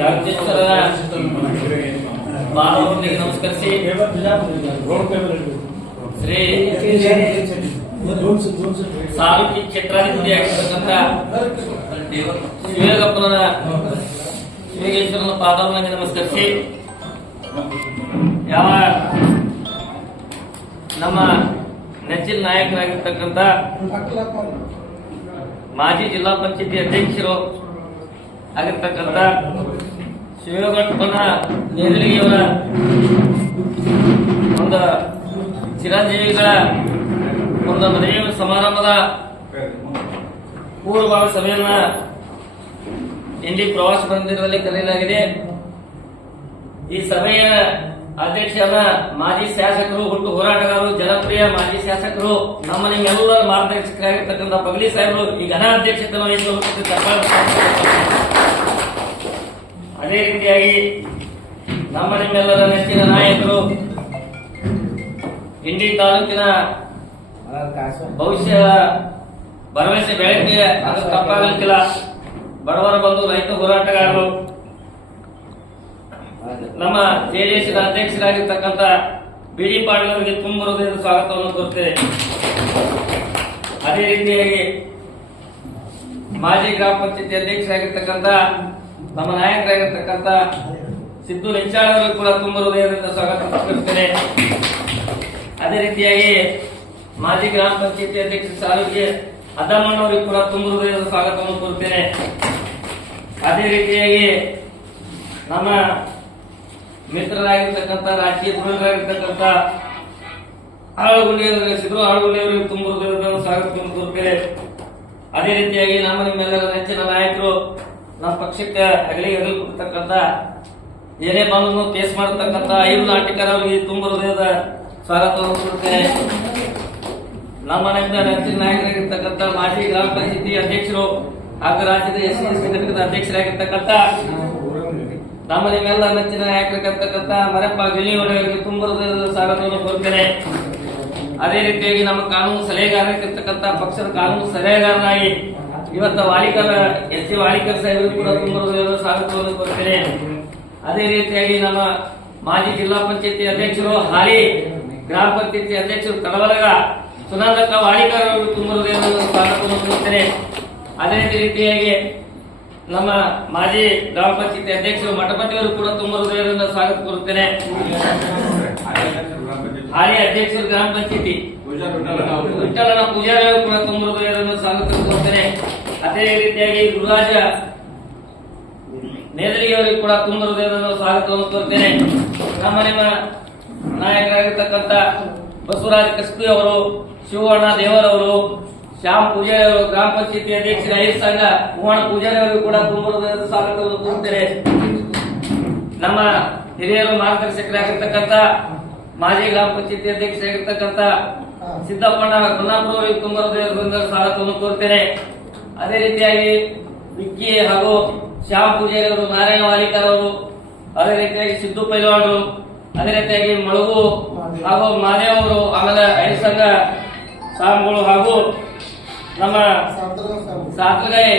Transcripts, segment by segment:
ಜಾಗತೀಶ್ವರ ಮಾನವರಿಗೆ ನಮಸ್ಕರಿಸಿ ಶ್ರೀ ಸಾಲುಕಿ ಕ್ಷೇತ್ರಾಧಿಪತಿಯಾಗಿರ್ತಕ್ಕಂಥ ಶಿವಯೋಗಪ್ಪನ ಶಿವಗೇಶ್ವರನ ಪಾದವನ್ನು ನಮಸ್ಕರಿಸಿ ಯಾವ ನಮ್ಮ ನೆಚ್ಚಿನ ನಾಯಕರಾಗಿರ್ತಕ್ಕಂಥ ಮಾಜಿ ಜಿಲ್ಲಾ ಪಂಚಾಯತಿ ಅಧ್ಯಕ್ಷರು ಆಗಿರ್ತಕ್ಕಂಥ ಶಿವಯೋಗಪ್ಪನ ನೇದಲಿಗೆಯವರ ಒಂದು ಚಿರಂಜೀವಿಗಳ ಒಂದು ಮದುವೆ ಸಮಾರಂಭದ ಪೂರ್ವಭಾವಿ ಸಭೆಯನ್ನ ಇಂಡಿ ಪ್ರವಾಸ ಮಂದಿರದಲ್ಲಿ ಕರೆಯಲಾಗಿದೆ. ಈ ಸಭೆಯ ಅಧ್ಯಕ್ಷರಾದ ಮಾಜಿ ಶಾಸಕರು, ಹುಟ್ಟು ಹೋರಾಟಗಾರರು, ಜನಪ್ರಿಯ ಮಾಜಿ ಶಾಸಕರು, ನಮ್ಮ ನಿಮ್ಮೆಲ್ಲರ ಮಾರ್ಗದರ್ಶಕರಾಗಿರ್ತಕ್ಕಂಥ ಪಗಲಿ ಸಾಹೇಬರು ಈ ಘನ ಅಧ್ಯಕ್ಷತೆ ವಹಿಸುವ ಅದೇ ರೀತಿಯಾಗಿ ನಮ್ಮ ನಿಮ್ಮೆಲ್ಲರ ನೆಚ್ಚಿನ ನಾಯಕರು, ಇಂಡಿ ತಾಲೂಕಿನ ಭವಿಷ್ಯ ಭರವಸೆ ಬೆಳಗ್ಗೆ ಅದು ತಪ್ಪಾಗಲಿಕ್ಕಿಲ್ಲ, ಬಡವರ ಬಂಧು ರೈತ ಹೋರಾಟಗಾರರು, ನಮ್ಮ ಜೆಡಿಎಸ್ ಅಧ್ಯಕ್ಷರಾಗಿರ್ತಕ್ಕಂಥ ಬಿಡಿ ಪಾಟೀಲ್ ಅವರಿಗೆ ತುಂಬ ಹೃದಯದ ಸ್ವಾಗತವನ್ನು ಕೋರುತ್ತೇವೆ. ಅದೇ ರೀತಿಯಾಗಿ ಮಾಜಿ ಗ್ರಾಮ ಪಂಚಾಯತಿ ಅಧ್ಯಕ್ಷರಾಗಿರ್ತಕ್ಕಂಥ ನಮ್ಮ ನಾಯಕರಾಗಿರ್ತಕ್ಕಂಥ ಸಿದ್ದು ಲೆಂಚಾಳ ಅವರಿಗೆ ಕೂಡ ತುಂಬ ಹೃದಯದಿಂದ ಸ್ವಾಗತ ಕೋರುತ್ತೇನೆ. ಅದೇ ರೀತಿಯಾಗಿ ಮಾಜಿ ಗ್ರಾಮ ಪಂಚಾಯತಿ ಅಧ್ಯಕ್ಷ ಸಾಲುಕಿ ಅದ್ದಮ್ಮಣ್ಣ ಅವರಿಗೆ ಕೂಡ ತುಂಬ ಹೃದಯದ ಸ್ವಾಗತವನ್ನು ಕೋರುತ್ತೇನೆ. ಅದೇ ರೀತಿಯಾಗಿ ನಮ್ಮ ಮಿತ್ರರಾಗಿರ್ತಕ್ಕಂಥ ರಾಜಕೀಯ ಧುರೀಣರಾಗಿರ್ತಕ್ಕಂಥ ಆಳುಗುಂಡಿಯವರಿಗೆ ಸಿದ್ದು ಆಳುಗುಂಡಿಯವರಿಗೆ ತುಂಬ ಹೃದಯದ ಸ್ವಾಗತವನ್ನು ಕೋರುತ್ತೇನೆ. ಅದೇ ರೀತಿಯಾಗಿ ನಮ್ಮ ನಿಮ್ಮೆಲ್ಲರ ನೆಚ್ಚಿನ ನಾಯಕರು, ನಮ್ಮ ಪಕ್ಷಕ್ಕೆ ಹಗಲಿಗೆ ಕೊಡ್ತಕ್ಕಂಥ ಏನೇ ಬಂದು ಕೇಸ್ ಮಾಡತಕ್ಕಂಥ ಐದು ನಾಟಿಕರ ಅವರಿಗೆ ತುಂಬ ಹೃದಯದ ಸ್ವಾಗತವನ್ನು ಕೊಡುತ್ತೇನೆ. ನಮ್ಮ ನೆಚ್ಚಿನ ನಾಯಕರಾಗಿರ್ತಕ್ಕಂಥ ಮಾಜಿ ಗ್ರಾಮ ಪಂಚಾಯತಿ ಅಧ್ಯಕ್ಷರು ಹಾಗೂ ರಾಜ್ಯದ ಎಸ್ಸಿ ಎಸ್ಟಿ ಘಟಕದ ಅಧ್ಯಕ್ಷರಾಗಿರ್ತಕ್ಕಂಥ ನಮ್ಮ ನಿಮ್ಮೆಲ್ಲ ನೆಚ್ಚಿನ ನಾಯಕರಾಗಿರ್ತಕ್ಕಂಥ ಮರಪ್ಪ ಗಿಳಿಯವರಿಗೆ ತುಂಬ ಹೃದಯದ ಸ್ವಾಗತವನ್ನು ಕೋರುತ್ತೇನೆ. ಅದೇ ರೀತಿಯಾಗಿ ನಮ್ಮ ಕಾನೂನು ಸಲಹೆಗಾರರಾಗಿರ್ತಕ್ಕಂಥ ಪಕ್ಷದ ಕಾನೂನು ಸಲಹೆಗಾರರಾಗಿ ಇವತ್ತ ವಾಲಿಕರ ಎಸ್ ಸಿ ವಾಲಿಕರ್ ಸಾಹೇಬರು ಕೂಡ ತುಂಬ ಹೃದಯದ ಸ್ವಾಗತವನ್ನು ಕೋರುತ್ತೇನೆ. ಅದೇ ರೀತಿಯಾಗಿ ನಮ್ಮ ಮಾಜಿ ಜಿಲ್ಲಾ ಪಂಚಾಯತಿ ಅಧ್ಯಕ್ಷರು, ಹಾಲಿ ಗ್ರಾಮ ಪಂಚಾಯತಿ ಅಧ್ಯಕ್ಷರು ತಡವಲಗ ಸುನಂದಕ್ಕ ವಾಲಿಕರ್ ಅವರು ತುಂಬ ಹೃದಯದ ಸ್ವಾಗತವನ್ನು ಕೋರುತ್ತೇನೆ. ಅದೇ ರೀತಿಯಾಗಿ ನಮ್ಮ ಮಾಜಿ ಗ್ರಾಮ ಪಂಚಾಯತಿ ಅಧ್ಯಕ್ಷರು ಮಠಪತಿಯವರು ಕೂಡ ತುಂಬ ಹೃದಯದಿಂದ ಸ್ವಾಗತ ಕೋರುತ್ತೇನೆ. ಹಾಲಿ ಅಧ್ಯಕ್ಷರು ಗ್ರಾಮ ಪಂಚಾಯತಿ ವಿಠಲನ ಪೂಜಾರಿ ಅವರು ಕೂಡ ತುಂಬ ಹೃದಯದಿಂದ ಸ್ವಾಗತ ಕೋರುತ್ತೇನೆ. ಅದೇ ರೀತಿಯಾಗಿ ಗುರುರಾಜ ನೇದಲಿಗೆ ಅವರಿಗೆ ಕೂಡ ತುಂಬ ಹೃದಯದಿಂದ ಸ್ವಾಗತವನ್ನು ಕೋರುತ್ತೇನೆ. ನಮ್ಮ ನಿಮ್ಮ ನಾಯಕರಾಗಿರ್ತಕ್ಕಂಥ ಬಸವರಾಜ್ ಕಸ್ಬಿ ಅವರು, ಶಿವಣ್ಣ ದೇವರವರು, ಶ್ಯಾಮ್ ಪೂಜಾರಿ ಅವರು, ಗ್ರಾಮ ಪಂಚಾಯತಿ ಅಧ್ಯಕ್ಷರ ಐದು ಸಂಘ ಮೋಹನ ಪೂಜಾರಿ ಅವರಿಗೂ ಕೂಡ ತುಂಬ ಹೃದಯದ ಸ್ವಾಗತವನ್ನು ಕೋರುತ್ತೇನೆ. ನಮ್ಮ ಹಿರಿಯರು ಮಾರ್ಗದರ್ಶಕರಾಗಿರ್ತಕ್ಕಂಥ ಮಾಜಿ ಗ್ರಾಮ ಪಂಚಾಯತಿ ಅಧ್ಯಕ್ಷರಾಗಿರ್ತಕ್ಕಂಥ ಸಿದ್ದಪ್ಪಣ್ಣ ಗುನ್ನಾಪುರ ಅವರಿಗೆ ತುಂಬ ಹೃದಯದಿಂದ ಸ್ವಾಗತವನ್ನು ಕೋರುತ್ತೇನೆ. ಅದೇ ರೀತಿಯಾಗಿ ವಿಕ್ಕಿ ಹಾಗೂ ಶ್ಯಾಮ್ ಪೂಜಾರಿ ಅವರು, ನಾರಾಯಣ ವಾಲಿಕರ್ ಅವರು, ಅದೇ ರೀತಿಯಾಗಿ ಸಿದ್ದು ಪೈಲ್ವಾಣರು, ಅದೇ ರೀತಿಯಾಗಿ ಮಳಗು ಹಾಗೂ ಮಾದೇವ್ ಅವರು, ಆಮೇಲೆ ಐದು ಸಂಘ ಸ್ವಾಮಿಗಳು ಹಾಗೂ ನಮ್ಮ ಸಾತ್ಲಗಾಯಿ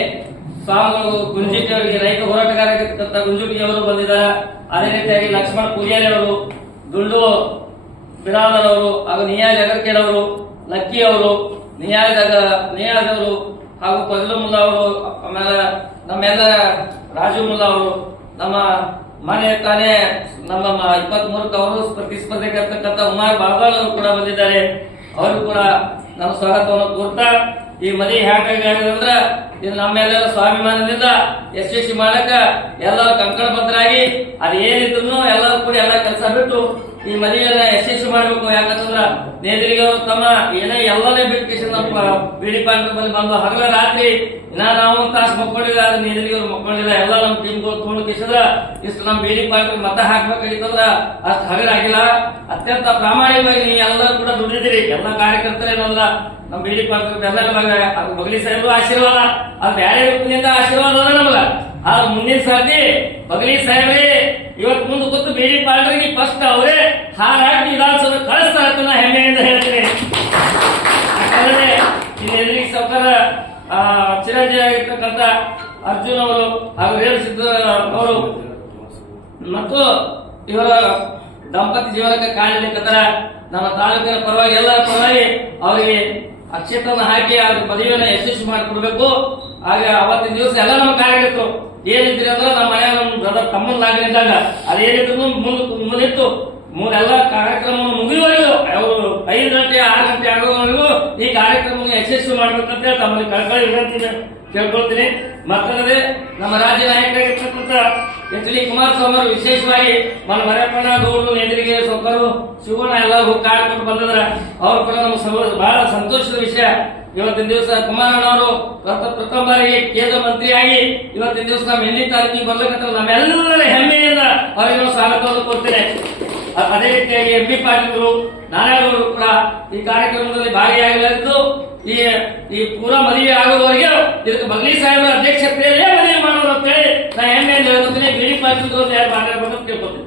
ಸ್ವಾಮಿಗಳು ಗುಂಜುಟಿ ಅವರಿಗೆ ರೈತ ಹೋರಾಟಗಾರರಾಗಿರ್ತಕ್ಕಂಥ ಗುಂಜುಟಿ ಅವರು ಬಂದಿದ್ದಾರೆ. ಅದೇ ರೀತಿಯಾಗಿ ಲಕ್ಷ್ಮಣ ಪೂಜಾರಿ ಅವರು, ದುಂಡು ಬಿರಾದರ್ ಅವರು ಹಾಗೂ ನಿಯಾಜ್ ಅಗರ್ಕೇಡ್ ಅವರು, ಲಕ್ಕಿ ಅವರು, ನಿಯಾಜ್ ಅವರು ಹಾಗೂ ಫಜಲು ಮುಲ್ಲಾ ಅವರು, ಆಮೇಲೆ ನಮ್ಮೆಲ್ಲ ರಾಜು ಮುಲ್ಲಾ ಅವರು, ನಮ್ಮ ಮನೆ ತಾನೇ ನಮ್ಮ 23ಕ್ಕೆ ಅವರು ಪ್ರತಿಸ್ಪರ್ಧೆಗಿರ್ತಕ್ಕಂಥ ಉಮಾರ್ ಬಾಬಾಲ್ ಅವರು ಕೂಡ ಬಂದಿದ್ದಾರೆ. ಅವರು ಕೂಡ ನಮ್ಮ ಸ್ವಾಗತವನ್ನು ಕೋರ್ತಾ, ಈ ಮದುವೆ ಹೇಗಾಗಿದೆ ಇದು ನಮ್ಮೆಲ್ಲರ ಸ್ವಾಭಿಮಾನದಿಂದ ಯಶಸ್ವಿ ಮಾಡಕ ಎಲ್ಲರೂ ಕಂಕಣಬದ್ಧರಾಗಿ ಅದು ಏನಿದ್ರು ಎಲ್ಲರೂ ಕೂಡ ಎಲ್ಲ ಕೆಲಸ ಬಿಟ್ಟು ಈ ಮದುವೆಯನ್ನ ಯಶಸ್ವಿ ಮಾಡಬೇಕು. ಯಾಕಂತಂದ್ರ ನೇದಲಿಗೆ ಅವರು ತಮ್ಮ ಏನೇ ಎಲ್ಲನೇ ಬಿಟ್ಟು ನಮ್ಮ ಬಿಡಿ ಪಾಂಡ್ರ ಬಂದು ಹಗಲ ರಾತ್ರಿ ನಾವು ತಾಸು ಮಕ್ಕೊಂಡಿಲ್ಲ, ಅದು ನೇದಲಿಗೆ ಅವ್ರು ಮಕ್ಕೊಂಡಿಲ್ಲ. ಎಲ್ಲ ನಮ್ಮ ಟೀಮ್ಗಳು ತೊಗೊಂಡು ಕಿಸಿದ್ರ ಇಷ್ಟು ನಮ್ಮ ಬಿಡಿ ಪಾಂಡ್ರ ಮತ ಹಾಕ್ಬೇಕಾಗಿತ್ತಂದ್ರ ಅಷ್ಟು ಹಗಲಾಗಿಲ್ಲ. ಅತ್ಯಂತ ಪ್ರಾಮಾಣಿಕವಾಗಿ ನೀವು ಎಲ್ಲರೂ ಕೂಡ ದುಡಿದಿರಿ, ಎಲ್ಲ ಕಾರ್ಯಕರ್ತರೇನಲ್ಲ ನಮ್ಮ ಬಿಡಿ ಪಾಂಡ್ರ ಎಲ್ಲ ಬಗಲಿ ಸಾಹೇಬರು ಆಶೀರ್ವಾದ, ಅದು ಬೇರೆ ರೂಪದಿಂದ ಆಶೀರ್ವಾದ ಅದ ನಮಗ. ಆದ್ರೆ ಮುಂದಿನ ಸಾರಿ ಬಗಲಿ ಸಾಹೇಬ್ರಿ ಇವತ್ತು ಮುಂದೆ ಕೂತು ಬಿಡಿ ಪಾಂಡ್ರಿಗೆ ಫಸ್ಟ್ ಅವರೇ ಹಾರಾಟಿ ವಿಧಾನಸಭೆ ಕಳಿಸ್ತಾರೆ ಅಂತ ನಾ ಹೆಮ್ಮೆಯಿಂದ ಹೇಳ್ತೀನಿ. ಯಾಕಂದ್ರೆ ಇನ್ನು ಎದುರಿಗೆ ಸರ್ಕಾರ ಚಿರಂಜೀವಿ ಆಗಿರ್ತಕ್ಕಂಥ ಅರ್ಜುನ್ ಅವರು ಹಾಗೂ ರೇಣು ಸಿದ್ದು ಅವರು ಮತ್ತು ಇವರ ದಂಪತಿ ಜೀವನಕ್ಕೆ ಕಾಣಲಿಕ್ಕತ್ತರ ನಮ್ಮ ತಾಲೂಕಿನ ಪರವಾಗಿ ಎಲ್ಲರ ಪರವಾಗಿ ಅವರಿಗೆ ಅಕ್ಷತೆಯನ್ನು ಹಾಕಿ ಅವ್ರ ಮದುವೆಯನ್ನು ಯಶಸ್ವಿ ಮಾಡಿಕೊಡ್ಬೇಕು. ಹಾಗೆ ಅವತ್ತಿನ ದಿವಸ ಎಲ್ಲ ನಮ್ಮ ಕಾರ್ಯಕರ್ತರು ಏನಿದ್ರಿ ಅಂದ್ರೆ ನಮ್ಮ ಮನೆಯ ನಮ್ಮ ಬ್ರದರ್ ತಮ್ಮನಾಗಲಿದ್ದಾಗ ಅದೇನಿದ್ರು ಮುಂದಿತ್ತು ಎಲ್ಲ ಕಾರ್ಯಕ್ರಮವನ್ನು ಮುಗಿಯುವವರೆಗೂ ಅವರು 5 ಗಂಟೆ 6 ಗಂಟೆ ಆಗುವವರೆಗೂ ಈ ಕಾರ್ಯಕ್ರಮವನ್ನು ಯಶಸ್ವಿ ಮಾಡ್ಬೇಕಂತ ತಮ್ಮಲ್ಲಿ ಕಳ್ಕೊಳ್ಳಿ ವಿನಂತಿ ಕೇಳ್ಕೊಳ್ತೀನಿ. ಮತ್ತಲ್ಲದೆ ನಮ್ಮ ರಾಜ್ಯ ನಾಯಕರಾಗಿರ್ತಕ್ಕಂಥ ಎಚ್ ಡಿ ಕುಮಾರಸ್ವಾಮಿ ಅವರು ವಿಶೇಷವಾಗಿ మన ಮರಪ್ಪಣ್ಣ ಗೌಡರು ಎದುರಿಗೆ ಸೊಕ್ಕರು ಶಿವಣ್ಣ ಎಲ್ಲರೂ ಕಾರ್ಯಕ್ರಮ ಬಂದಿದ್ರ ಅವ್ರು ಕೂಡ ನಮ್ಗೆ ಬಹಳ ಸಂತೋಷದ ವಿಷಯ. ಇವತ್ತಿನ ದಿವಸ ಕುಮಾರಣ್ಣವರು ಪ್ರಥಮ ಬಾರಿಗೆ ಕೇಂದ್ರ ಮಂತ್ರಿಯಾಗಿ ಇವತ್ತಿನ ದಿವಸ ನಮ್ಮ ಹಿಂದಿ ತಾಲೂಕಿಗೆ ಬರ್ಬೇಕಂತ ನಮ್ಮೆಲ್ಲರ ಹೆಮ್ಮೆಯಿಂದ ಅವರಿಗೆ ಸ್ವಾಗತವನ್ನು ಕೊಡ್ತೇನೆ. ಅದೇ ರೀತಿಯಾಗಿ ಎಂ ಬಿ ಪಾಟೀಲ್ ನಾರಾಯಣವರು ಕೂಡ ಈ ಕಾರ್ಯಕ್ರಮದಲ್ಲಿ ಭಾಗಿಯಾಗಲಿದ್ದು ಈ ಪೂರ ಮದುವೆ ಆಗುವವರೆಗೆ ಇದಕ್ಕೆ ಬಗ್ಲಿ ಸಾಹೇಬರ ಅಧ್ಯಕ್ಷತೆಯಲ್ಲೇ ಮದುವೆ ಮಾಡೋದು ಅಂತ ಹೇಳಿ ನಾ ಹೆಮ್ಮೆಯಿಂದ ಹೇಳ್ತೀನಿ. ಬಿ ಡಿ ಪಾಟೀಲ್ ಯಾರು ಮಾತಾಡ್ಬೇಕು ಅಂತ ಕೇಳ್ಕೊತೀನಿ.